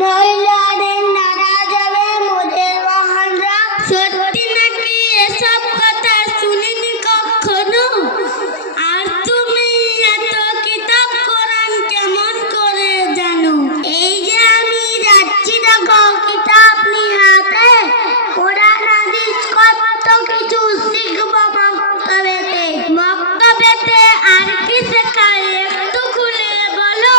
মহিলাদের নারা যাবে মোদের মহানরা। সত্যি নাকি এসব কথা শুনিনি কখনো? আর তুমি এত কিতাব কোরআন কেমন করে জানো? এই যে আমি যাচ্ছি দেখো কিতাব নিয়ে হাতে, কোরআন হাদিস কত কিছু শিখবো মক্তবেতে। মক্তবেতে আর কি শেখায় একটু খুলে বলো?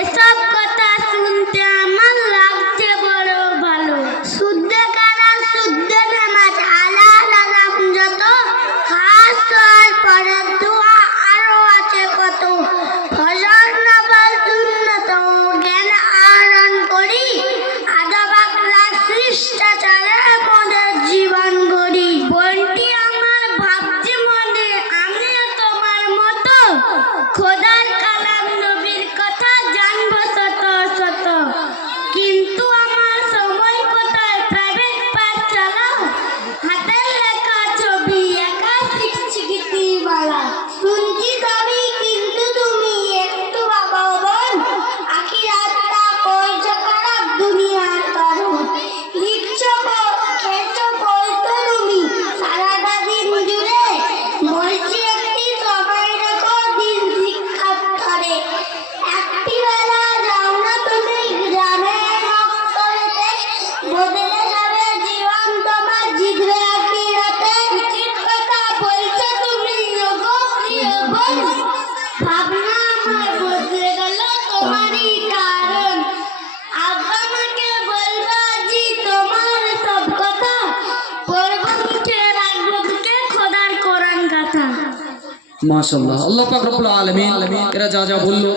এসব কথা শুনতে আমার লাগছে বড় ভালো। শুদ্ধে কারা শুদ্ধে নামাজ, হালাল হারাম যত, খাস আর পরের দোয়া আরো আছে কত। ফজর নামাজ সুন্নত জ্ঞান আহরণ করি, আদব আখলাক শিষ্টাচারে মোদের জীবন গড়ি। বোনটি আমার ভাবছে মনে আমিও তোমার মতো, খোদার কালাম নবীর কথা জানবো শত শত। কিন্তু আমার সময় কোথায়, প্রাইভেট পাঠশালা, হাতের লেখা ছবি একা শিখছি গীতিমালা। শুনছি সবই কিন্তু তুমি একটু বাবা বোন, আখিরাতটা করছো খারাপ দুনিয়ার কারণ। লিখছো খেছো বই তো তুমি সারাটা দিন জুড়ে, বলছি একটি সময় রেখো দিন শিক্ষার ধরে। একটি বেলা যাও না তুমি গ্রামে মক্তবেতে, বদলে যাবে জীবন তোমার, জিতবে আখিরাতে। উচিত কথা বলছো তুমি ওগো প্রিয় বোন, ভাবনা আমার বদলে গেল তোমারই কারণ। আব্বা আমাকে বলবো জি তোমার সব কথা, পড়বো মুখে রাখবো বুকে খোদার কোরআন গাথা। মাশাআল্লাহ। আল্লাহ পাক রব্বুল আলামিন এরা যা যা বললো